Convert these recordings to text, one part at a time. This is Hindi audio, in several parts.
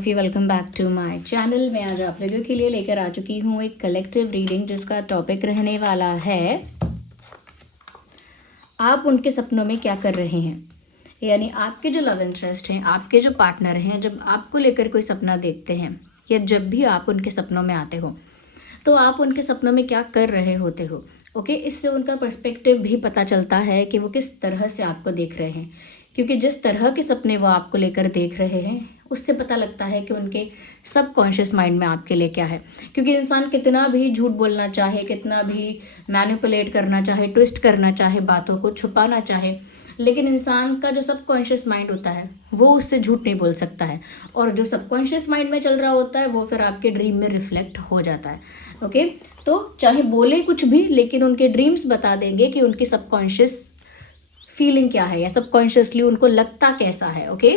Of you, welcome back to my channel. मैं आज आप लोगों के लिए लेकर आ चुकी हूँ एक कलेक्टिव रीडिंग जिसका टॉपिक रहने वाला है आप उनके सपनों में क्या कर रहे हैं। यानी आपके जो लव इंटरेस्ट हैं, आपके जो पार्टनर हैं, जब आपको लेकर कोई सपना देखते हैं या जब भी आप उनके सपनों में आते हो तो आप उनके सपनों में क्या कर रहे होते हो। ओके, इससे उनका पर्सपेक्टिव भी पता चलता है कि वो किस तरह से आपको देख रहे हैं, क्योंकि जिस तरह के सपने वो आपको लेकर देख रहे हैं उससे पता लगता है कि उनके सबकॉन्शियस माइंड में आपके लिए क्या है। क्योंकि इंसान कितना भी झूठ बोलना चाहे, कितना भी मैनिपुलेट करना चाहे, ट्विस्ट करना चाहे, बातों को छुपाना चाहे, लेकिन इंसान का जो सबकॉन्शियस माइंड होता है वो उससे झूठ नहीं बोल सकता है। और जो सबकॉन्शियस माइंड में चल रहा होता है वो फिर आपके ड्रीम में रिफ्लेक्ट हो जाता है। ओके, तो चाहे बोले कुछ भी, लेकिन उनके ड्रीम्स बता देंगे कि उनकी सबकॉन्शियस फीलिंग क्या है या सबकॉन्शियसली उनको लगता कैसा है। ओके,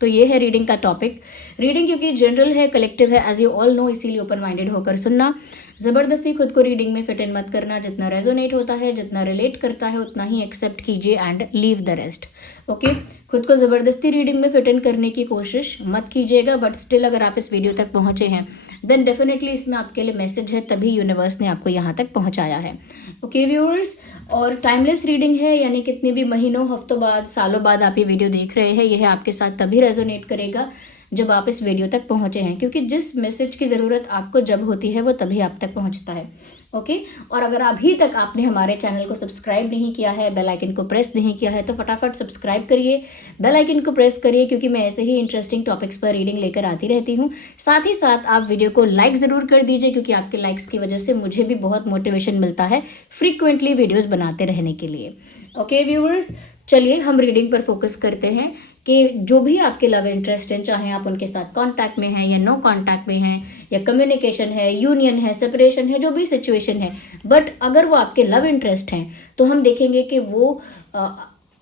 तो ये है रीडिंग का टॉपिक। रीडिंग क्योंकि जनरल है, कलेक्टिव है, एज यू ऑल नो, इसीलिए ओपन माइंडेड होकर सुनना। ज़बरदस्ती खुद को रीडिंग में फिट इन मत करना। जितना रेजोनेट होता है, जितना रिलेट करता है, उतना ही एक्सेप्ट कीजिए and leave the rest. Okay, खुद को ज़बरदस्ती रीडिंग में फिट इन करने की कोशिश मत कीजिएगा। बट स्टिल अगर आप इस वीडियो तक पहुँचे हैं देन डेफिनेटली इसमें आपके लिए मैसेज है, तभी यूनिवर्स ने आपको यहाँ तक पहुँचाया है। ओके व्यूअर्स, और टाइमलेस रीडिंग है, यानी कितने भी महीनों, हफ्तों बाद, सालों बाद आप ये वीडियो देख रहे हैं, यह आपके साथ तभी रेजोनेट करेगा जब आप इस वीडियो तक पहुंचे हैं। क्योंकि जिस मैसेज की ज़रूरत आपको जब होती है वो तभी आप तक पहुंचता है। ओके, और अगर अभी तक आपने हमारे चैनल को सब्सक्राइब नहीं किया है, बेल आइकन को प्रेस नहीं किया है, तो फटाफट सब्सक्राइब करिए, बेल आइकन को प्रेस करिए, क्योंकि मैं ऐसे ही इंटरेस्टिंग टॉपिक्स पर रीडिंग लेकर आती रहती हूँ। साथ ही साथ आप वीडियो को लाइक ज़रूर कर दीजिए, क्योंकि आपके लाइक्स की वजह से मुझे भी बहुत मोटिवेशन मिलता है फ्रीक्वेंटली वीडियोज़ बनाते रहने के लिए। ओके व्यूअर्स, चलिए हम रीडिंग पर फोकस करते हैं कि जो भी आपके लव इंटरेस्ट हैं, चाहे आप उनके साथ कांटेक्ट में हैं या नो कांटेक्ट में हैं, या कम्युनिकेशन है, यूनियन है, सेपरेशन है, जो भी सिचुएशन है, बट अगर वो आपके लव इंटरेस्ट हैं तो हम देखेंगे कि वो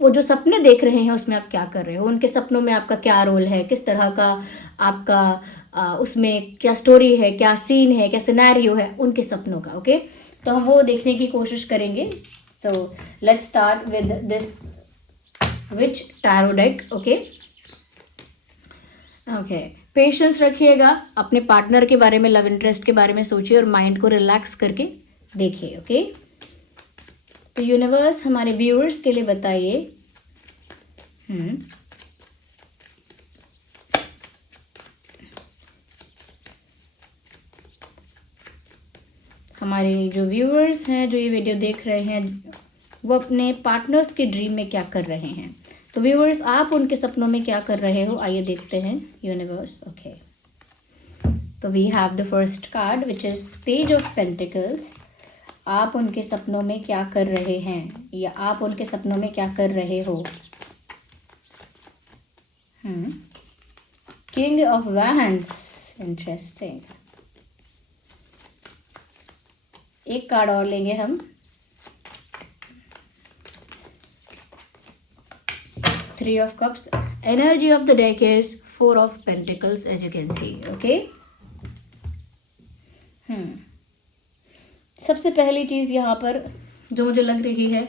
जो सपने देख रहे हैं उसमें आप क्या कर रहे हो, उनके सपनों में आपका क्या रोल है, किस तरह का आपका उसमें क्या स्टोरी है, क्या सीन है, क्या सिनेरियो है उनके सपनों का। ओके, तो हम वो देखने की कोशिश करेंगे। So let's start with this which tarot deck. Okay, patience रखिएगा, अपने पार्टनर के बारे में, लव इंटरेस्ट के बारे में सोचिए और माइंड को रिलैक्स करके देखिए। ओके, तो यूनिवर्स हमारे व्यूअर्स के लिए बताइए हमारे जो व्यूअर्स हैं, जो ये वीडियो देख रहे हैं, वो अपने पार्टनर्स के ड्रीम में क्या कर रहे हैं। तो व्यूअर्स, आप उनके सपनों में क्या कर रहे हो, आइए देखते हैं यूनिवर्स। ओके, तो we have the first card which is page of pentacles. आप उनके सपनों में क्या कर रहे हैं या आप उनके सपनों में क्या कर रहे हो। King of wands, interesting. एक कार्ड और लेंगे हम। Three of Cups. Energy of the deck is Four of Pentacles, as you can see. Okay. सबसे पहली चीज़ यहाँ पर जो मुझे लग रही है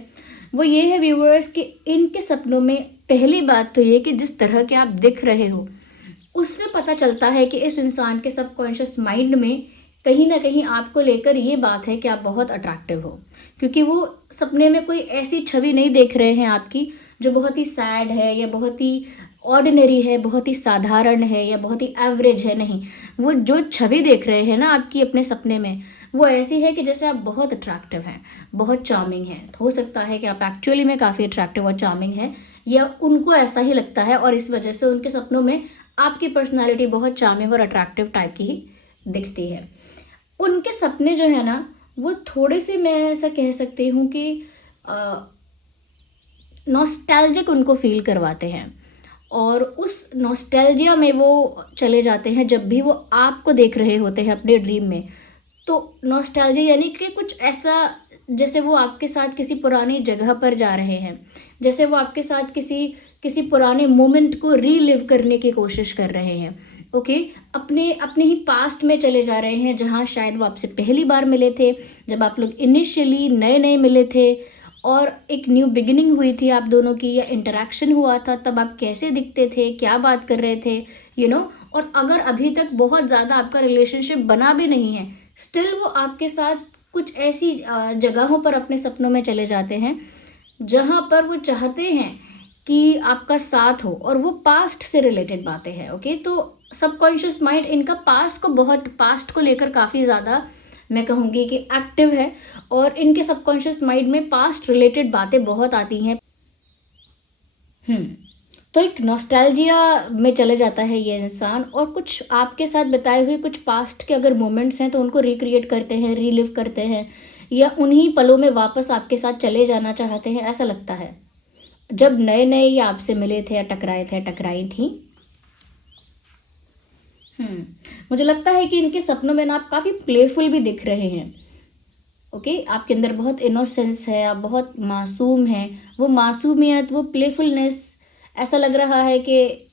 वो ये है व्यूअर्स कि इनके सपनों में पहली बात तो ये कि जिस तरह के आप दिख रहे हो उससे पता चलता है कि इस इंसान के सबकॉन्शियस माइंड में कहीं ना कहीं आपको लेकर ये बात है कि आप बहुत अट्रैक्टिव हो। क्योंकि वो सपने में कोई ऐसी छवि नहीं देख रहे हैं आपकी जो बहुत ही सैड है या बहुत ही ऑर्डिनरी है, बहुत ही साधारण है या बहुत ही एवरेज है। नहीं, वो जो छवि देख रहे हैं ना आपकी अपने सपने में, वो ऐसी है कि जैसे आप बहुत अट्रैक्टिव हैं, बहुत चार्मिंग हैं। हो सकता है कि आप एक्चुअली में काफ़ी अट्रैक्टिव और चार्मिंग हैं, या उनको ऐसा ही लगता है और इस वजह से उनके सपनों में आपकी पर्सनैलिटी बहुत चार्मिंग और अट्रैक्टिव टाइप की ही दिखती है। उनके सपने जो है ना वो थोड़े से, मैं ऐसा कह सकती हूँ कि नॉस्टैल्जिक उनको फील करवाते हैं, और उस नॉस्टैल्जिया में वो चले जाते हैं जब भी वो आपको देख रहे होते हैं अपने ड्रीम में। तो नॉस्टैल्जिया यानी कि कुछ ऐसा जैसे वो आपके साथ किसी पुरानी जगह पर जा रहे हैं, जैसे वो आपके साथ किसी पुराने मोमेंट को रीलिव करने की कोशिश कर रहे हैं। ओके, अपने ही पास्ट में चले जा रहे हैं, जहाँ शायद वो आपसे पहली बार मिले थे, जब आप लोग इनिशियली नए नए मिले थे, और एक न्यू बिगिनिंग हुई थी आप दोनों की, या इंटरेक्शन हुआ था, तब आप कैसे दिखते थे, क्या बात कर रहे थे, और अगर अभी तक बहुत ज़्यादा आपका रिलेशनशिप बना भी नहीं है, स्टिल वो आपके साथ कुछ ऐसी जगहों पर अपने सपनों में चले जाते हैं जहाँ पर वो चाहते हैं कि आपका साथ हो, और वो पास्ट से रिलेटेड बातें हैं। ओके, तो सबकॉन्शियस माइंड इनका पास्ट को लेकर काफ़ी ज़्यादा, मैं कहूँगी कि एक्टिव है, और इनके सबकॉन्शियस माइंड में पास्ट रिलेटेड बातें बहुत आती हैं। तो एक नॉस्टैल्जिया में चले जाता है ये इंसान, और कुछ आपके साथ बताए हुए कुछ पास्ट के अगर मोमेंट्स हैं तो उनको रिक्रिएट करते हैं, रीलिव करते हैं, या उन्हीं पलों में वापस आपके साथ चले जाना चाहते हैं, ऐसा लगता है। जब नए नए ये आपसे मिले थे, या टकराए थे, टकराई थी। मुझे लगता है कि इनके सपनों में ना आप काफ़ी प्लेफुल भी दिख रहे हैं। ओके, आपके अंदर बहुत इनोसेंस है, आप बहुत मासूम हैं। वो मासूमियत, वो प्लेफुलनेस, ऐसा लग रहा है कि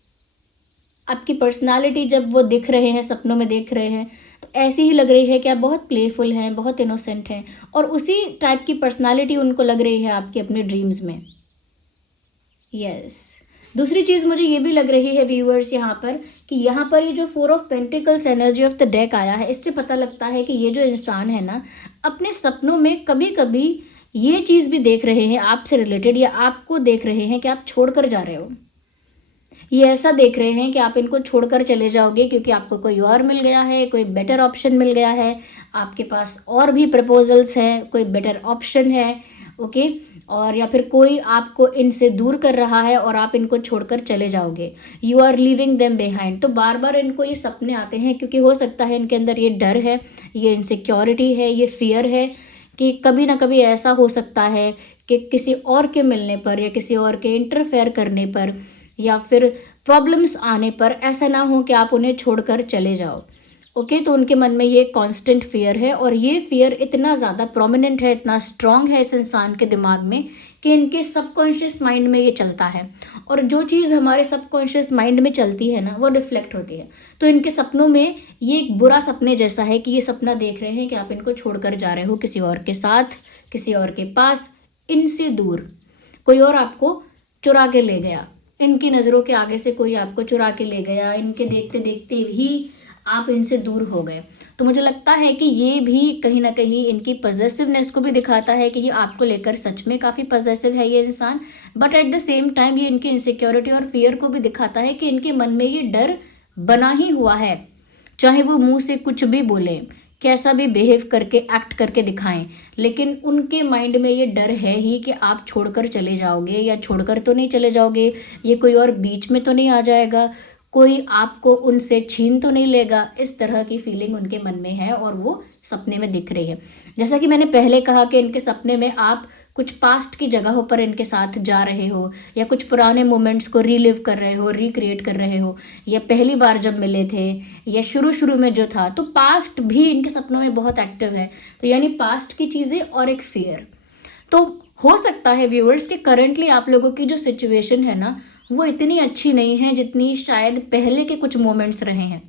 आपकी पर्सनालिटी जब वो दिख रहे हैं, सपनों में देख रहे हैं, तो ऐसी ही लग रही है कि आप बहुत प्लेफुल हैं, बहुत इनोसेंट हैं, और उसी टाइप की पर्सनालिटी उनको लग रही है आपकी अपने ड्रीम्स में। यस, दूसरी चीज़ मुझे ये भी लग रही है व्यूअर्स यहाँ पर, कि यहाँ पर ये जो 4 of pentacles energy of the deck आया है, इससे पता लगता है कि ये जो इंसान है ना, अपने सपनों में कभी कभी ये चीज़ भी देख रहे हैं आपसे रिलेटेड, या आपको देख रहे हैं कि आप छोड़कर जा रहे हो। ये ऐसा देख रहे हैं कि आप इनको छोड़कर चले जाओगे क्योंकि आपको कोई और मिल गया है, कोई बेटर ऑप्शन मिल गया है, आपके पास और भी प्रपोजल्स हैं, कोई बेटर ऑप्शन है। ओके, और या फिर कोई आपको इनसे दूर कर रहा है और आप इनको छोड़कर चले जाओगे, you are leaving them behind. तो बार बार इनको ये सपने आते हैं, क्योंकि हो सकता है इनके अंदर ये डर है, ये इनसिक्योरिटी है, ये फियर है कि कभी ना कभी ऐसा हो सकता है कि किसी और के मिलने पर, या किसी और के इंटरफेयर करने पर, या फिर प्रॉब्लम्स आने पर ऐसा ना हो कि आप उन्हें छोड़कर चले जाओ। ओके, तो उनके मन में ये कांस्टेंट फियर है, और ये फियर इतना ज़्यादा प्रोमिनेंट है, इतना स्ट्रांग है इस इंसान के दिमाग में, कि इनके सबकॉन्शियस माइंड में ये चलता है, और जो चीज़ हमारे सबकॉन्शियस माइंड में चलती है ना, वो रिफ्लेक्ट होती है। तो इनके सपनों में ये एक बुरा सपने जैसा है कि ये सपना देख रहे हैं कि आप इनको छोड़कर जा रहे हो किसी और के साथ, किसी और के पास, इनसे दूर, कोई और आपको चुरा के ले गया, इनकी नज़रों के आगे से कोई आपको चुरा के ले गया, इनके देखते देखते ही आप इनसे दूर हो गए। तो मुझे लगता है कि ये भी कहीं ना कहीं इनकी पॉजेसिवनेस को भी दिखाता है कि ये आपको लेकर सच में काफ़ी पॉजेसिव है ये इंसान, but at the same time ये इनकी इनसिक्योरिटी और फियर को भी दिखाता है कि इनके मन में ये डर बना ही हुआ है, चाहे वो मुंह से कुछ भी बोले, कैसा भी बिहेव करके, एक्ट करके दिखाएं, लेकिन उनके माइंड में ये डर है ही कि आप छोड़कर चले जाओगे, या छोड़कर तो नहीं चले जाओगे, ये कोई और बीच में तो नहीं आ जाएगा, कोई आपको उनसे छीन तो नहीं लेगा। इस तरह की फीलिंग उनके मन में है, और वो सपने में दिख रही है। जैसा कि मैंने पहले कहा कि इनके सपने में आप कुछ पास्ट की जगहों पर इनके साथ जा रहे हो, या कुछ पुराने मोमेंट्स को रीलिव कर रहे हो, रिक्रिएट कर रहे हो, या पहली बार जब मिले थे, या शुरू शुरू में जो था, तो पास्ट भी इनके सपनों में बहुत एक्टिव है। तो यानी पास्ट की चीज़ें और एक फियर। तो हो सकता है व्यूअर्स कि करंटली आप लोगों की जो सिचुएशन है ना, वो इतनी अच्छी नहीं है जितनी शायद पहले के कुछ मोमेंट्स रहे हैं।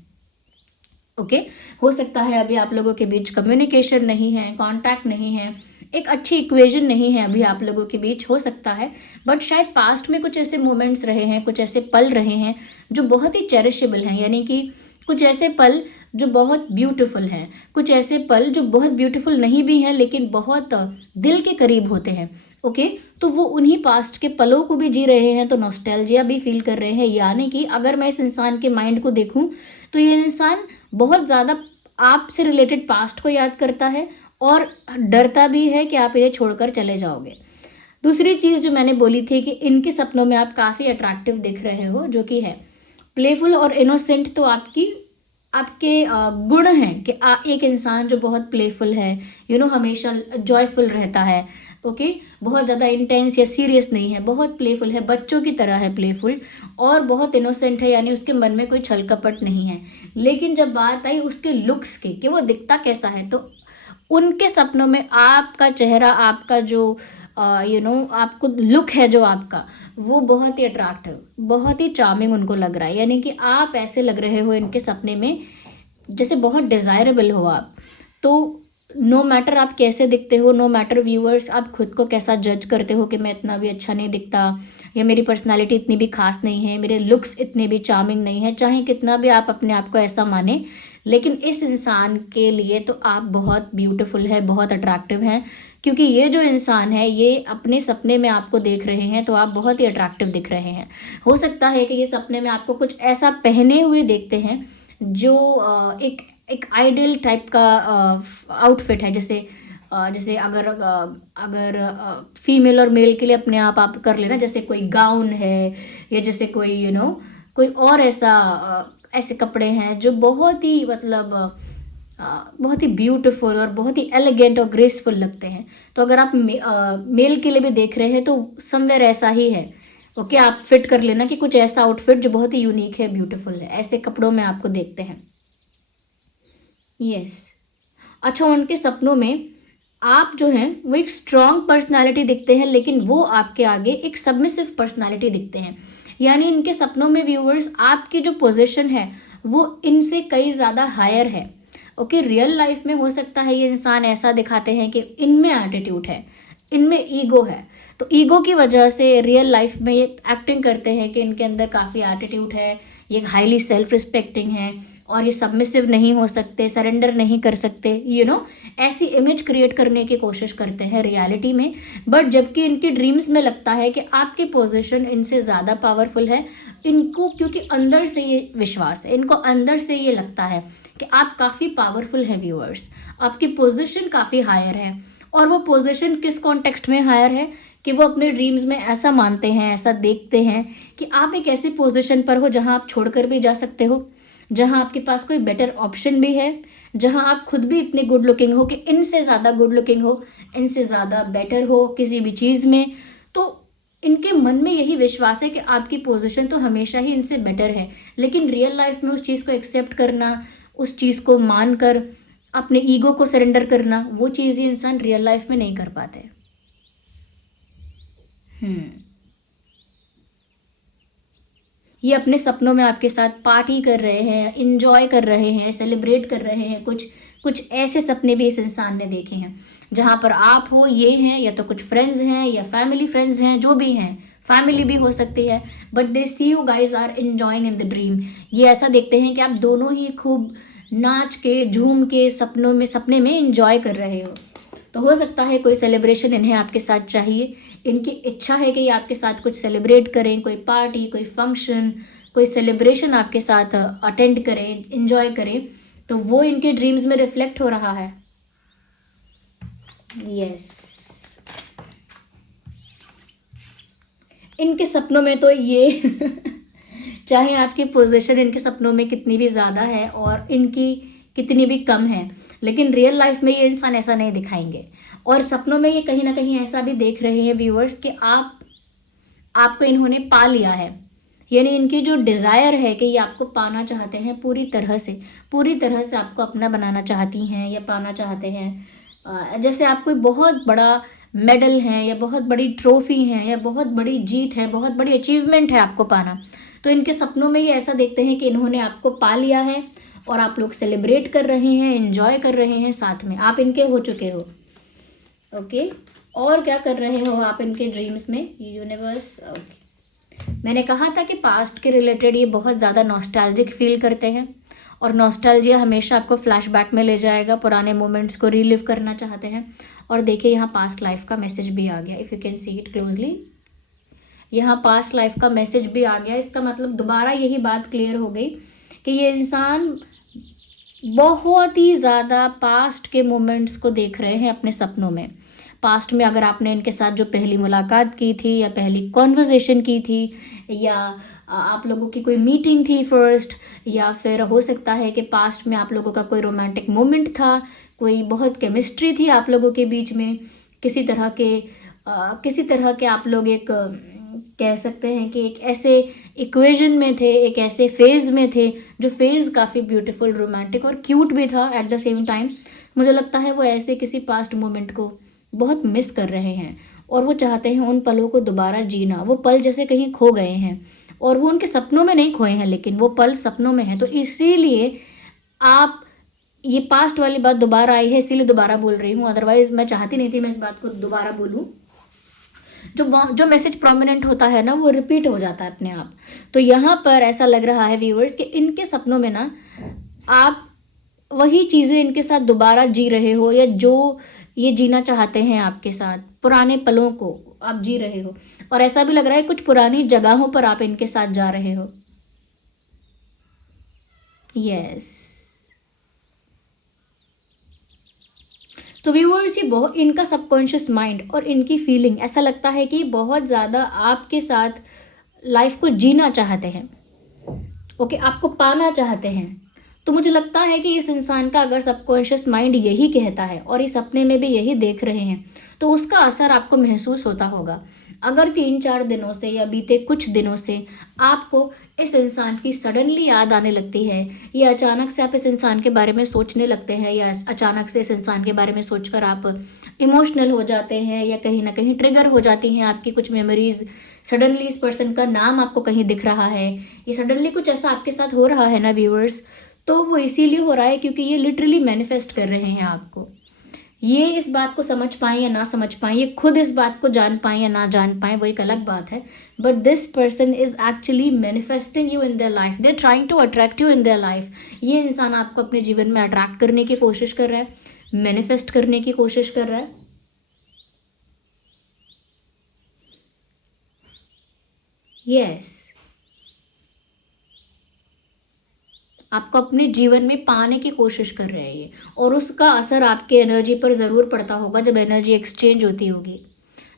ओके, हो सकता है अभी आप लोगों के बीच कम्युनिकेशन नहीं है, कांटेक्ट नहीं है, एक अच्छी इक्वेशन नहीं है अभी आप लोगों के बीच, हो सकता है, बट शायद पास्ट में कुछ ऐसे मोमेंट्स रहे हैं, कुछ ऐसे पल रहे हैं जो बहुत ही चेरिशेबल हैं, यानी कि कुछ ऐसे पल जो बहुत ब्यूटीफुल हैं, कुछ ऐसे पल जो बहुत ब्यूटीफुल नहीं भी हैं लेकिन बहुत दिल के करीब होते हैं। ओके, तो वो उन्हीं पास्ट के पलों को भी जी रहे हैं, तो नॉस्टैल्जिया भी फील कर रहे हैं। यानी कि अगर मैं इस इंसान के माइंड को देखूं तो ये इंसान बहुत ज़्यादा आपसे रिलेटेड पास्ट को याद करता है, और डरता भी है कि आप इन्हें छोड़कर चले जाओगे। दूसरी चीज़ जो मैंने बोली थी कि इनके सपनों में आप काफ़ी अट्रैक्टिव दिख रहे हो, जो कि है प्लेफुल और इनोसेंट। तो आपके गुण हैं कि एक इंसान जो बहुत प्लेफुल है, हमेशा जॉयफुल रहता है। ओके, बहुत ज़्यादा इंटेंस या सीरियस नहीं है, बहुत प्लेफुल है, बच्चों की तरह है प्लेफुल, और बहुत इनोसेंट है, यानी उसके मन में कोई छल कपट नहीं है। लेकिन जब बात आई उसके लुक्स की कि वो दिखता कैसा है, तो उनके सपनों में आपका चेहरा, आपका जो आपको लुक है जो आपका, वो बहुत ही अट्रैक्टिव, बहुत ही चार्मिंग उनको लग रहा है। यानी कि आप ऐसे लग रहे हो इनके सपने में जैसे बहुत डिज़ायरेबल हो आप। तो नो मैटर आप कैसे दिखते हो, नो मैटर व्यूअर्स आप खुद को कैसा जज करते हो कि मैं इतना भी अच्छा नहीं दिखता, या मेरी पर्सनालिटी इतनी भी खास नहीं है, मेरे लुक्स इतने भी चार्मिंग नहीं है, चाहे कितना भी आप अपने आप को ऐसा माने, लेकिन इस इंसान के लिए तो आप बहुत ब्यूटीफुल है, बहुत अट्रैक्टिव हैं। क्योंकि ये जो इंसान है ये अपने सपने में आपको देख रहे हैं तो आप बहुत ही अट्रैक्टिव दिख रहे हैं। हो सकता है कि ये सपने में आपको कुछ ऐसा पहने हुए देखते हैं जो एक एक आइडियल टाइप का आउटफिट है। जैसे अगर फीमेल और मेल के लिए अपने आप कर लेना, जैसे कोई गाउन है, या जैसे कोई कोई और ऐसे कपड़े हैं जो बहुत ही मतलब बहुत ही ब्यूटीफुल और बहुत ही एलिगेंट और ग्रेसफुल लगते हैं। तो अगर आप मेल के लिए भी देख रहे हैं तो समवेयर ऐसा ही है। ओके, आप फिट कर लेना कि कुछ ऐसा आउटफिट जो बहुत ही यूनिक है, ब्यूटीफुल है, ऐसे कपड़ों में आपको देखते हैं। यस। अच्छा, उनके सपनों में आप जो हैं वो एक स्ट्रॉन्ग पर्सनालिटी दिखते हैं, लेकिन वो आपके आगे एक सबमिसिव पर्सनालिटी दिखते हैं। यानी इनके सपनों में व्यूअर्स आपकी जो पोजीशन है वो इनसे कई ज़्यादा हायर है। ओके, रियल लाइफ में हो सकता है ये इंसान ऐसा दिखाते हैं कि इनमें एटीट्यूड है, इनमें ईगो है, तो ईगो की वजह से रियल लाइफ में ये एक्टिंग करते हैं कि इनके अंदर काफ़ी एटीट्यूड है, ये हाईली सेल्फ रिस्पेक्टिंग है और ये सबमिसिव नहीं हो सकते, सरेंडर नहीं कर सकते, ऐसी इमेज क्रिएट करने की कोशिश करते हैं रियलिटी में। बट जबकि इनकी ड्रीम्स में लगता है कि आपकी पोजीशन इनसे ज़्यादा पावरफुल है। इनको क्योंकि अंदर से ये विश्वास है, इनको अंदर से ये लगता है कि आप काफ़ी पावरफुल हैं व्यूअर्स, आपकी पोजीशन काफ़ी हायर है। और वो पोजीशन किस कॉन्टेक्स्ट में हायर है कि वो अपने ड्रीम्स में ऐसा मानते हैं, ऐसा देखते हैं कि आप एक ऐसी पोजीशन पर हो जहां आप छोड़कर भी जा सकते हो, जहां आपके पास कोई बेटर ऑप्शन भी है, जहां आप खुद भी इतने गुड लुकिंग हो कि इनसे ज़्यादा गुड लुकिंग हो, इनसे ज़्यादा बेटर हो किसी भी चीज़ में। तो इनके मन में यही विश्वास है कि आपकी पोजीशन तो हमेशा ही इनसे बेटर है। लेकिन रियल लाइफ में उस चीज़ को एक्सेप्ट करना, उस चीज़ को मानकर अपने ईगो को सरेंडर करना, वो चीज़ ही इंसान रियल लाइफ में नहीं कर पाते। ये अपने सपनों में आपके साथ पार्टी कर रहे हैं, इंजॉय कर रहे हैं, सेलिब्रेट कर रहे हैं। कुछ कुछ ऐसे सपने भी इस इंसान ने देखे हैं जहाँ पर आप हो, ये हैं, या तो कुछ फ्रेंड्स हैं या फैमिली फ्रेंड्स हैं, जो भी हैं, फैमिली भी हो सकती है। But they see you guys are enjoying in the dream. ये ऐसा देखते हैं कि आप दोनों ही खूब नाच के झूम के सपने में इंजॉय कर रहे हो। तो हो सकता है कोई सेलिब्रेशन इन्हें आपके साथ चाहिए, इनकी इच्छा है कि ये आपके साथ कुछ सेलिब्रेट करें, कोई पार्टी, कोई फंक्शन, कोई सेलिब्रेशन आपके साथ अटेंड करें, इंजॉय करें। तो वो इनके ड्रीम्स में रिफ्लेक्ट हो रहा है। यस, इनके सपनों में तो ये चाहे आपकी पोजीशन इनके सपनों में कितनी भी ज़्यादा है और इनकी कितनी भी कम है, लेकिन रियल लाइफ में ये इंसान ऐसा नहीं दिखाएंगे। और सपनों में ये कहीं ना कहीं ऐसा भी देख रहे हैं व्यूअर्स कि आपको इन्होंने पा लिया है। यानी इनकी जो डिज़ायर है कि ये आपको पाना चाहते हैं, पूरी तरह से आपको अपना बनाना चाहती हैं या पाना चाहते हैं। जैसे आप कोई बहुत बड़ा मेडल है या बहुत बड़ी ट्रॉफी है या बहुत बड़ी जीत है, बहुत बड़ी अचीवमेंट है आपको पाना, तो इनके सपनों में ये ऐसा देखते हैं कि इन्होंने आपको पा लिया है और आप लोग सेलिब्रेट कर रहे हैं, एंजॉय कर रहे हैं साथ में, आप इनके हो चुके हो। ओके, और क्या कर रहे हो आप इनके ड्रीम्स में यूनिवर्स? ओके, मैंने कहा था कि पास्ट के रिलेटेड ये बहुत ज़्यादा नॉस्टैल्जिक फील करते हैं और नॉस्टैल्जिया हमेशा आपको फ्लैशबैक में ले जाएगा, पुराने मोमेंट्स को रीलिव करना चाहते हैं। और देखिए यहाँ पास्ट लाइफ का मैसेज भी आ गया, if you can see it closely, यहाँ पास्ट लाइफ का मैसेज भी आ गया। इसका मतलब दोबारा यही बात क्लियर हो गई कि ये इंसान बहुत ही ज़्यादा पास्ट के मोमेंट्स को देख रहे हैं अपने सपनों में। पास्ट में अगर आपने इनके साथ जो पहली मुलाकात की थी या पहली कॉन्वर्सेशन की थी या आप लोगों की कोई मीटिंग थी फर्स्ट, या फिर हो सकता है कि पास्ट में आप लोगों का कोई रोमांटिक मोमेंट था, कोई बहुत केमिस्ट्री थी आप लोगों के बीच में, किसी तरह के आप लोग एक कह सकते हैं कि एक ऐसे इक्वेशन में थे, एक ऐसे फेज़ में थे जो फेज़ काफ़ी ब्यूटीफुल, रोमांटिक और क्यूट भी था एट द सेम टाइम। मुझे लगता है वो ऐसे किसी पास्ट मोमेंट को बहुत मिस कर रहे हैं और वो चाहते हैं उन पलों को दोबारा जीना। वो पल जैसे कहीं खो गए हैं और वो उनके सपनों में नहीं खोए हैं, लेकिन वो पल सपनों में हैं। तो इसीलिए आप ये पास्ट वाली बात दोबारा आई है इसीलिए दोबारा बोल रही हूँ, अदरवाइज मैं चाहती नहीं थी मैं इस बात को दोबारा बोलूँ। जो मैसेज प्रोमिनेंट होता है ना वो रिपीट हो जाता है अपने आप। तो यहाँ पर ऐसा लग रहा है व्यूअर्स कि इनके सपनों में ना आप वही चीज़ें इनके साथ दोबारा जी रहे हो, या जो ये जीना चाहते हैं आपके साथ पुराने पलों को आप जी रहे हो। और ऐसा भी लग रहा है कुछ पुरानी जगहों पर आप इनके साथ जा रहे हो। यस। तो व्यूअर्स ये बहुत इनका सबकॉन्शियस माइंड और इनकी फीलिंग ऐसा लगता है कि बहुत ज़्यादा आपके साथ लाइफ को जीना चाहते हैं। ओके, आपको पाना चाहते हैं। तो मुझे लगता है कि इस इंसान का अगर सबकॉन्शियस माइंड यही कहता है और इस सपने में भी यही देख रहे हैं तो उसका असर आपको महसूस होता होगा। अगर 3-4 दिनों से या बीते कुछ दिनों से आपको इस इंसान की सडनली याद आने लगती है, या अचानक से आप इस इंसान के बारे में सोचने लगते हैं, या अचानक से इस इंसान के बारे में सोचकर आप इमोशनल हो जाते हैं, या कहीं ना कहीं ट्रिगर हो जाती हैं आपकी कुछ मेमोरीज, सडनली इस पर्सन का नाम आपको कहीं दिख रहा है, ये सडनली कुछ ऐसा आपके साथ हो रहा है ना व्यूअर्स, तो वो इसीलिए हो रहा है क्योंकि ये लिटरली मैनिफेस्ट कर रहे हैं आपको। ये इस बात को समझ पाएं या ना समझ पाएं, ये खुद इस बात को जान पाएं या ना जान पाएं, वो एक अलग बात है। But this person is actually manifesting you in their life, they are trying to attract you in their life. ये इंसान आपको अपने जीवन में अट्रैक्ट करने की कोशिश कर रहा है, मैनिफेस्ट करने की कोशिश कर रहा है। यस, आपको अपने जीवन में पाने की कोशिश कर रहे हैं ये, और उसका असर आपके एनर्जी पर ज़रूर पड़ता होगा जब एनर्जी एक्सचेंज होती होगी।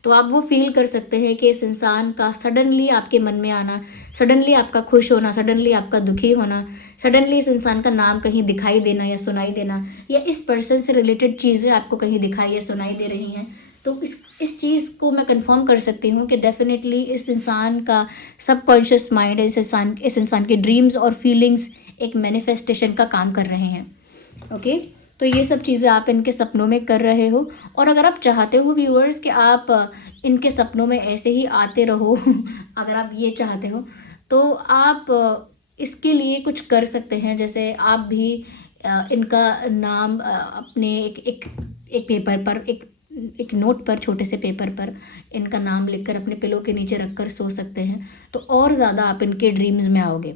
तो आप वो फील कर सकते हैं कि इस इंसान का सडनली आपके मन में आना, सडनली आपका खुश होना, सडनली आपका दुखी होना, सडनली इस इंसान का नाम कहीं दिखाई देना या सुनाई देना, या इस पर्सन से रिलेटेड चीज़ें आपको कहीं दिखाई या सुनाई दे रही हैं। तो इस चीज़ को मैं कंफर्म कर सकती हूँ कि डेफिनेटली इस इंसान का सबकॉन्शियस माइंड, इस इंसान के ड्रीम्स और फीलिंग्स एक मैनिफेस्टेशन का काम कर रहे हैं। ओके, तो ये सब चीज़ें आप इनके सपनों में कर रहे हो। और अगर आप चाहते हो व्यूअर्स कि आप इनके सपनों में ऐसे ही आते रहो अगर आप ये चाहते हो तो आप इसके लिए कुछ कर सकते हैं। जैसे आप भी इनका नाम अपने एक पेपर पर, एक नोट पर, छोटे से पेपर पर इनका नाम लिखकर अपने पिलो के नीचे रखकर सो सकते हैं। तो और ज़्यादा आप इनके ड्रीम्स में आओगे,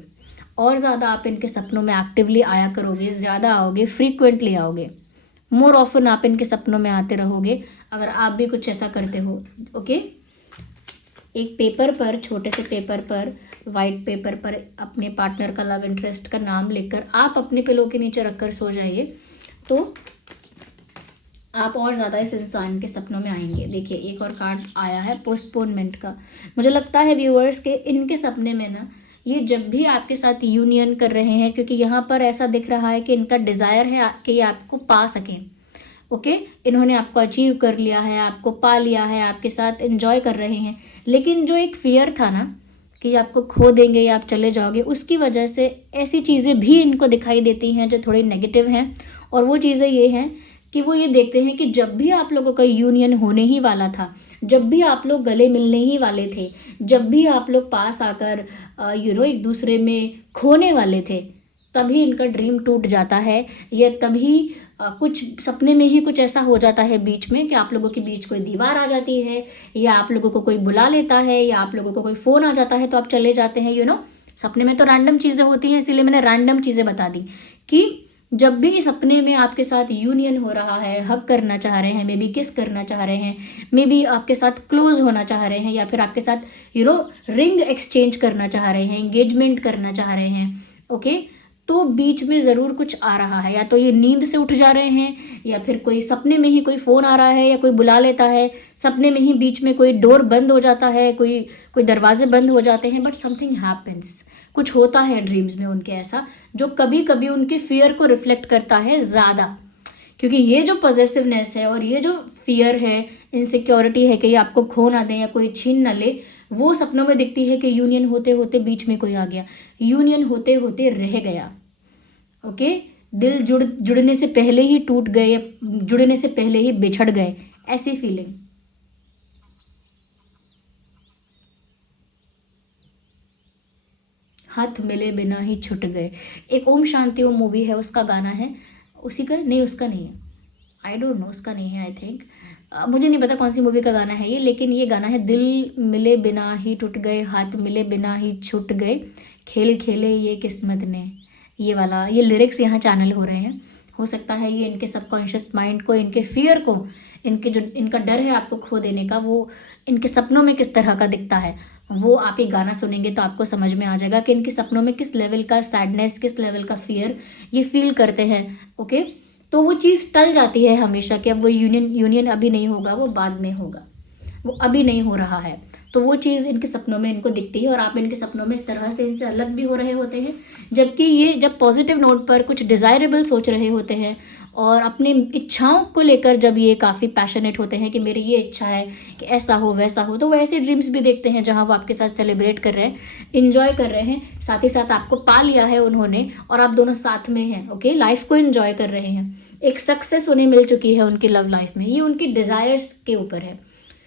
और ज़्यादा आप इनके सपनों में एक्टिवली आया करोगे, ज़्यादा आओगे, फ्रीक्वेंटली आओगे, मोर ऑफन आप इनके सपनों में आते रहोगे अगर आप भी कुछ ऐसा करते हो। ओके, एक पेपर पर, छोटे से पेपर पर, वाइट पेपर पर अपने पार्टनर का, लव इंटरेस्ट का नाम लिखकर आप अपने पिलो के नीचे रखकर सो जाइए, तो आप और ज़्यादा इस इंसान के सपनों में आएंगे। देखिए एक और कार्ड आया है पोस्टपोनमेंट का। मुझे लगता है व्यूअर्स के इनके सपने में ना ये जब भी आपके साथ यूनियन कर रहे हैं, क्योंकि यहाँ पर ऐसा दिख रहा है कि इनका डिज़ायर है कि ये आपको पा सकें। ओके, इन्होंने आपको अचीव कर लिया है, आपको पा लिया है, आपके साथ एंजॉय कर रहे हैं, लेकिन जो एक फियर था ना कि आपको खो देंगे या आप चले जाओगे, उसकी वजह से ऐसी चीज़ें भी इनको दिखाई देती हैं जो थोड़ी नेगेटिव हैं। और वो चीज़ें ये हैं कि वो ये देखते हैं कि जब भी आप लोगों का यूनियन होने ही वाला था, जब भी आप लोग गले मिलने ही वाले थे, जब भी आप लोग पास आकर एक दूसरे में खोने वाले थे, तभी इनका ड्रीम टूट जाता है, या तभी कुछ सपने में ही कुछ ऐसा हो जाता है बीच में कि आप लोगों के बीच कोई दीवार आ जाती है, या आप लोगों को कोई बुला लेता है, या आप लोगों को कोई फ़ोन आ जाता है तो आप चले जाते हैं। सपने में तो रैंडम चीज़ें होती हैं, इसीलिए मैंने रैंडम चीज़ें बता दी कि जब भी सपने में आपके साथ यूनियन हो रहा है, हक करना चाह रहे हैं, मे बी किस करना चाह रहे हैं, मे बी आपके साथ क्लोज होना चाह रहे हैं, या फिर आपके साथ रिंग एक्सचेंज करना चाह रहे हैं, एंगेजमेंट करना चाह रहे हैं, ओके, तो बीच में ज़रूर कुछ आ रहा है। या तो ये नींद से उठ जा रहे हैं, या फिर कोई सपने में ही कोई फ़ोन आ रहा है, या कोई बुला लेता है, सपने में ही बीच में कोई डोर बंद हो जाता है, कोई दरवाजे बंद हो जाते हैं, बट समथिंग हैपेंस, कुछ होता है ड्रीम्स में उनके ऐसा, जो कभी कभी उनके फियर को रिफ्लेक्ट करता है ज़्यादा। क्योंकि ये जो पॉजेसिवनेस है और ये जो फियर है, इनसिक्योरिटी है कि ये आपको खो ना दे या कोई छीन ना ले, वो सपनों में दिखती है कि यूनियन होते होते बीच में कोई आ गया, यूनियन होते होते रह गया। ओके, दिल जुड़ने से पहले ही टूट गए, या जुड़ने से पहले ही बिछड़ गए, ऐसी फीलिंग। हाथ मिले बिना ही छूट गए। एक ओम शांति ओम मूवी है, उसका गाना है, उसी का नहीं, उसका नहीं है, आई डोंट नो, उसका नहीं है आई थिंक, मुझे नहीं पता कौन सी मूवी का गाना है ये, लेकिन ये गाना है, दिल मिले बिना ही टूट गए, हाथ मिले बिना ही छूट गए, खेल खेले ये किस्मत ने, ये वाला, ये लिरिक्स यहाँ चैनल हो रहे हैं। हो सकता है ये इनके सबकॉन्शियस माइंड को, इनके फियर को, इनके जो इनका डर है आपको खो देने का, वो इनके सपनों में किस तरह का दिखता है, वो आप ये गाना सुनेंगे तो आपको समझ में आ जाएगा कि इनके सपनों में किस लेवल का सैडनेस, किस लेवल का फियर ये फील करते हैं। ओके, तो वो चीज़ टल जाती है हमेशा कि अब वो यूनियन अभी नहीं होगा, वो बाद में होगा, वो अभी नहीं हो रहा है। तो वो चीज़ इनके सपनों में इनको दिखती है और आप इनके सपनों में इस तरह से इनसे अलग भी हो रहे होते हैं, जबकि ये जब पॉजिटिव नोट पर कुछ डिज़ायरेबल सोच रहे होते हैं और अपनी इच्छाओं को लेकर जब ये काफ़ी पैशनेट होते हैं कि मेरी ये इच्छा है कि ऐसा हो वैसा हो, तो वो ऐसे ड्रीम्स भी देखते हैं जहाँ वो आपके साथ सेलिब्रेट कर रहे हैं, इंजॉय कर रहे हैं, साथ ही साथ आपको पा लिया है उन्होंने और आप दोनों साथ में हैं। ओके, लाइफ को इंजॉय कर रहे हैं, एक सक्सेस उन्हें मिल चुकी है उनकी लव लाइफ में, ये उनकी डिज़ायर्स के ऊपर है।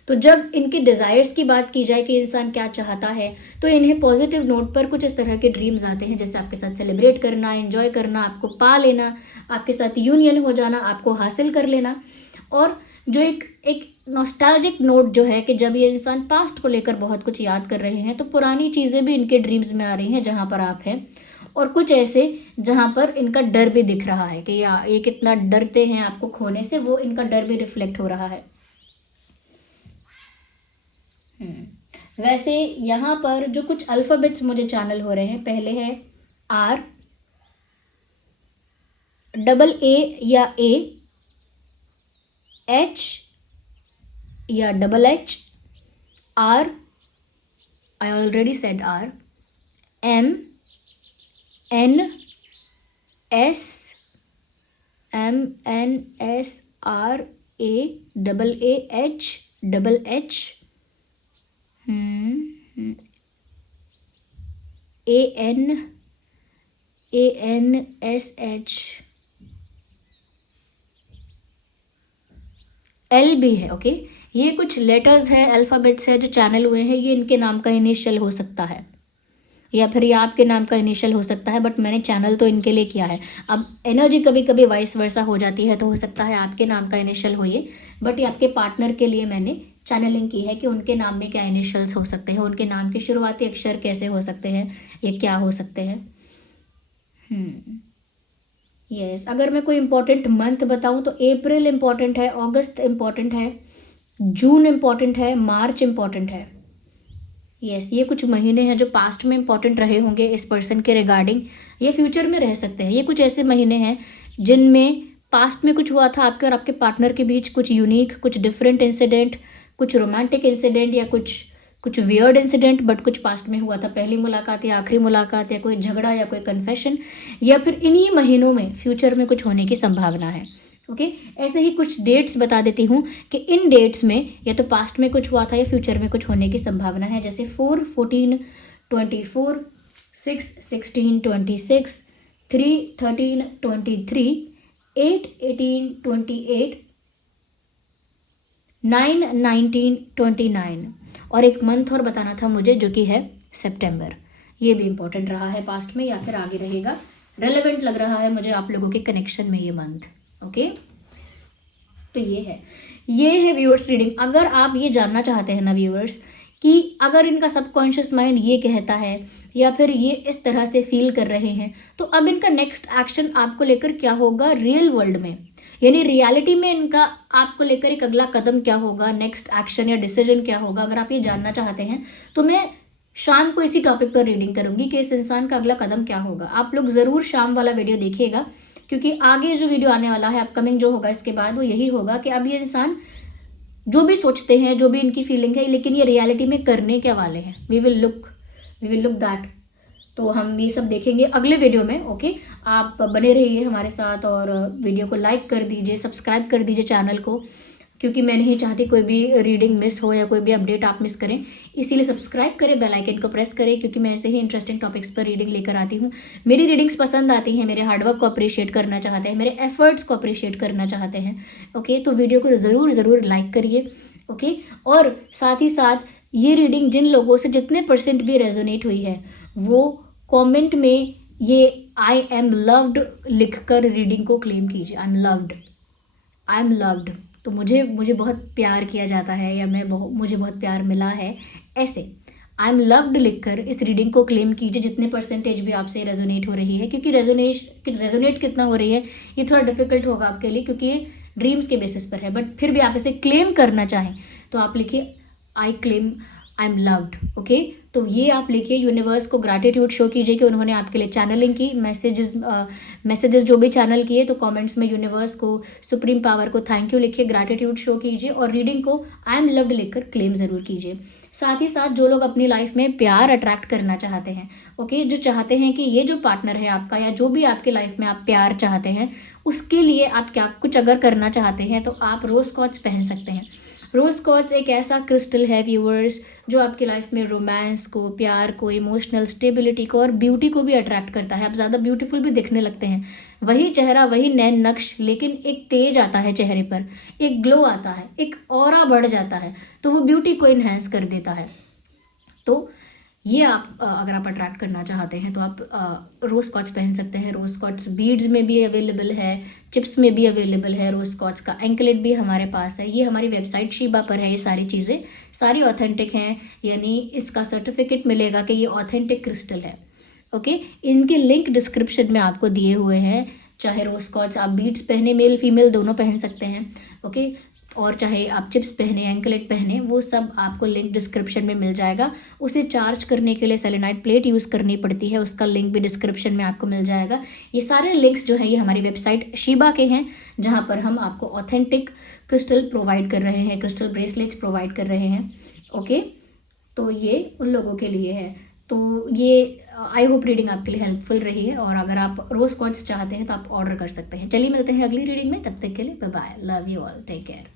तो जब इनकी डिज़ायर्स की बात की जाए कि इंसान क्या चाहता है, तो इन्हें पॉजिटिव नोट पर कुछ इस तरह के ड्रीम्स आते हैं, जैसे आपके साथ सेलिब्रेट करना, एंजॉय करना, आपको पा लेना, आपके साथ यूनियन हो जाना, आपको हासिल कर लेना। और जो एक नॉस्टैल्जिक नोट जो है कि जब ये इंसान पास्ट को लेकर बहुत कुछ याद कर रहे हैं, तो पुरानी चीज़ें भी इनके ड्रीम्स में आ रही हैं जहाँ पर आप हैं, और कुछ ऐसे जहाँ पर इनका डर भी दिख रहा है कि ये कितना डरते हैं आपको खोने से, वो इनका डर भी रिफ्लेक्ट हो रहा है। वैसे यहाँ पर जो कुछ अल्फ़ाबेट्स मुझे चैनल हो रहे हैं, पहले है आर, डबल ए या ए, एच या double H, R, I already said R, M, N, S, M, N, S, R, A, double A, H, double H, A N S H, L भी है। ओके, ये कुछ लेटर्स हैं, अल्फ़ाबेट्स है जो चैनल हुए हैं, ये इनके नाम का इनिशियल हो सकता है या फिर ये आपके नाम का इनिशियल हो सकता है, बट मैंने चैनल तो इनके लिए किया है। अब एनर्जी कभी कभी वाइस वर्सा हो जाती है, तो हो सकता है आपके नाम का इनिशियल हो ये, बट ये आपके पार्टनर के लिए मैंने चैनलिंग की है कि उनके नाम में क्या इनिशियल्स हो सकते हैं, उनके नाम के शुरुआती अक्षर कैसे हो सकते हैं, ये क्या हो सकते हैं। यस, अगर मैं कोई इम्पोर्टेंट मंथ बताऊं तो अप्रैल इम्पॉर्टेंट है, अगस्त इम्पॉर्टेंट है, जून इम्पॉर्टेंट है, मार्च इम्पॉर्टेंट है। यस, ये कुछ महीने हैं जो पास्ट में इम्पॉर्टेंट रहे होंगे इस पर्सन के रिगार्डिंग, ये फ्यूचर में रह सकते हैं। ये कुछ ऐसे महीने हैं जिनमें पास्ट में कुछ हुआ था आपके और आपके पार्टनर के बीच, कुछ यूनिक, कुछ डिफरेंट इंसिडेंट, कुछ रोमांटिक इंसिडेंट या कुछ वियर्ड इंसिडेंट, बट कुछ पास्ट में हुआ था, पहली मुलाकात या आखिरी मुलाकात या कोई झगड़ा या कोई कन्फेशन, या फिर इन्हीं महीनों में फ्यूचर में कुछ होने की संभावना है। ओके, ऐसे ही कुछ डेट्स बता देती हूँ कि इन डेट्स में या तो पास्ट में कुछ हुआ था या फ्यूचर में कुछ होने की संभावना है, जैसे 4, 14, 24, 6, 16, 26, 3, 13, 23, 8, 18, 28, 9, 19, 29, और एक मंथ और बताना था मुझे जो कि है सितंबर। ये भी इम्पोर्टेंट रहा है पास्ट में या फिर आगे रहेगा, रेलेवेंट लग रहा है मुझे आप लोगों के कनेक्शन में ये मंथ। ओके, तो ये है व्यूअर्स रीडिंग। अगर आप ये जानना चाहते हैं ना व्यूअर्स कि अगर इनका सबकॉन्शियस माइंड ये कहता है या फिर ये इस तरह से फील कर रहे हैं, तो अब इनका नेक्स्ट एक्शन आपको लेकर क्या होगा रियल वर्ल्ड में, यानी रियलिटी में इनका आपको लेकर एक अगला कदम क्या होगा, नेक्स्ट एक्शन या डिसीजन क्या होगा। अगर आप ये जानना चाहते हैं तो मैं शाम को इसी टॉपिक पर रीडिंग करूंगी कि इस इंसान का अगला कदम क्या होगा। आप लोग ज़रूर शाम वाला वीडियो देखिएगा, क्योंकि आगे जो वीडियो आने वाला है अपकमिंग जो होगा इसके बाद, वो यही होगा कि अब ये इंसान जो भी सोचते हैं, जो भी इनकी फीलिंग है, लेकिन ये रियलिटी में करने क्या वाले हैं। We will look that. तो हम ये सब देखेंगे अगले वीडियो में। ओके, आप बने रहिए हमारे साथ और वीडियो को लाइक कर दीजिए, सब्सक्राइब कर दीजिए चैनल को, क्योंकि मैं नहीं चाहती कोई भी रीडिंग मिस हो या कोई भी अपडेट आप मिस करें, इसीलिए सब्सक्राइब करें, बेल आइकन को प्रेस करें, क्योंकि मैं ऐसे ही इंटरेस्टिंग टॉपिक्स पर रीडिंग लेकर आती हूँ। मेरी रीडिंग्स पसंद आती हैं, मेरे हार्डवर्क को अप्रिशिएट करना चाहते हैं, मेरे एफर्ट्स को अप्रिशिएट करना चाहते हैं। ओके, तो वीडियो को ज़रूर लाइक करिए। ओके, और साथ ही साथ ये रीडिंग जिन लोगों से जितने % भी रेजोनेट हुई है, वो कमेंट में ये आई एम लव्ड लिखकर रीडिंग को क्लेम कीजिए। I am loved, I am loved, तो मुझे मुझे बहुत प्यार किया जाता है, या मुझे बहुत प्यार मिला है, ऐसे आई एम लव्ड लिखकर इस रीडिंग को क्लेम कीजिए, जितने परसेंटेज भी आपसे रेजोनेट हो रही है। क्योंकि रेजोनेट कितना हो रही है ये थोड़ा डिफिकल्ट होगा आपके लिए, क्योंकि ये ड्रीम्स के बेसिस पर है, बट फिर भी आप इसे क्लेम करना चाहें तो आप लिखिए I claim I am loved. Okay, तो ये आप लिखिए, यूनिवर्स को ग्रैटिट्यूड शो कीजिए कि उन्होंने आपके लिए चैनलिंग की, मैसेजेस जो भी चैनल किए, तो कमेंट्स में यूनिवर्स को, सुप्रीम पावर को थैंक यू लिखिए, ग्रैटिट्यूड शो कीजिए, और रीडिंग को आई एम लव्ड लिखकर क्लेम ज़रूर कीजिए। साथ ही साथ जो लोग अपनी लाइफ में प्यार अट्रैक्ट करना चाहते हैं, ओके, जो चाहते हैं कि ये जो पार्टनर है आपका, या जो भी आपके लाइफ में आप प्यार चाहते हैं, उसके लिए आप क्या कुछ अगर करना चाहते हैं तो आप रोज़ क्वार्ट्ज पहन सकते हैं। रोज़ क्वार्ट्ज एक ऐसा क्रिस्टल है व्यूअर्स, जो आपकी लाइफ में रोमांस को, प्यार को, इमोशनल स्टेबिलिटी को और ब्यूटी को भी अट्रैक्ट करता है। आप ज़्यादा ब्यूटीफुल भी दिखने लगते हैं। वही चेहरा, वही नैन नक्श, लेकिन एक तेज आता है चेहरे पर, एक ग्लो आता है, एक ऑरा बढ़ जाता है, तो वो ब्यूटी को इन्हेंस कर देता है। तो ये आप अगर आप अट्रैक्ट करना चाहते हैं तो आप रोज़ स्कॉच पहन सकते हैं। रोज़ स्कॉच बीड्स में भी अवेलेबल है, चिप्स में भी अवेलेबल है, रोज़ स्कॉच का एंकलेट भी हमारे पास है। ये हमारी वेबसाइट शीबा पर है, ये सारी चीज़ें सारी ऑथेंटिक हैं, यानी इसका सर्टिफिकेट मिलेगा कि ये ऑथेंटिक क्रिस्टल है। ओके, इनके लिंक डिस्क्रिप्शन में आपको दिए हुए हैं। चाहे रोज़ स्कॉच आप बीड्स पहने, मेल फीमेल दोनों पहन सकते हैं, ओके, और चाहे आप चिप्स पहने, एंकलेट पहने, वो सब आपको लिंक डिस्क्रिप्शन में मिल जाएगा। उसे चार्ज करने के लिए सेलेनाइट प्लेट यूज़ करनी पड़ती है, उसका लिंक भी डिस्क्रिप्शन में आपको मिल जाएगा। ये सारे लिंक्स जो हैं ये हमारी वेबसाइट शीबा के हैं, जहाँ पर हम आपको ऑथेंटिक क्रिस्टल प्रोवाइड कर रहे हैं, क्रिस्टल ब्रेसलेट्स प्रोवाइड कर रहे हैं। ओके, तो ये उन लोगों के लिए है। तो ये आई होप रीडिंग आपके लिए हेल्पफुल रही है, और अगर आप रोज़ क्वार्ट्ज चाहते हैं तो आप ऑर्डर कर सकते हैं। चलिए मिलते हैं अगली रीडिंग में, तब तक के लिए bye bye, love you all, take care.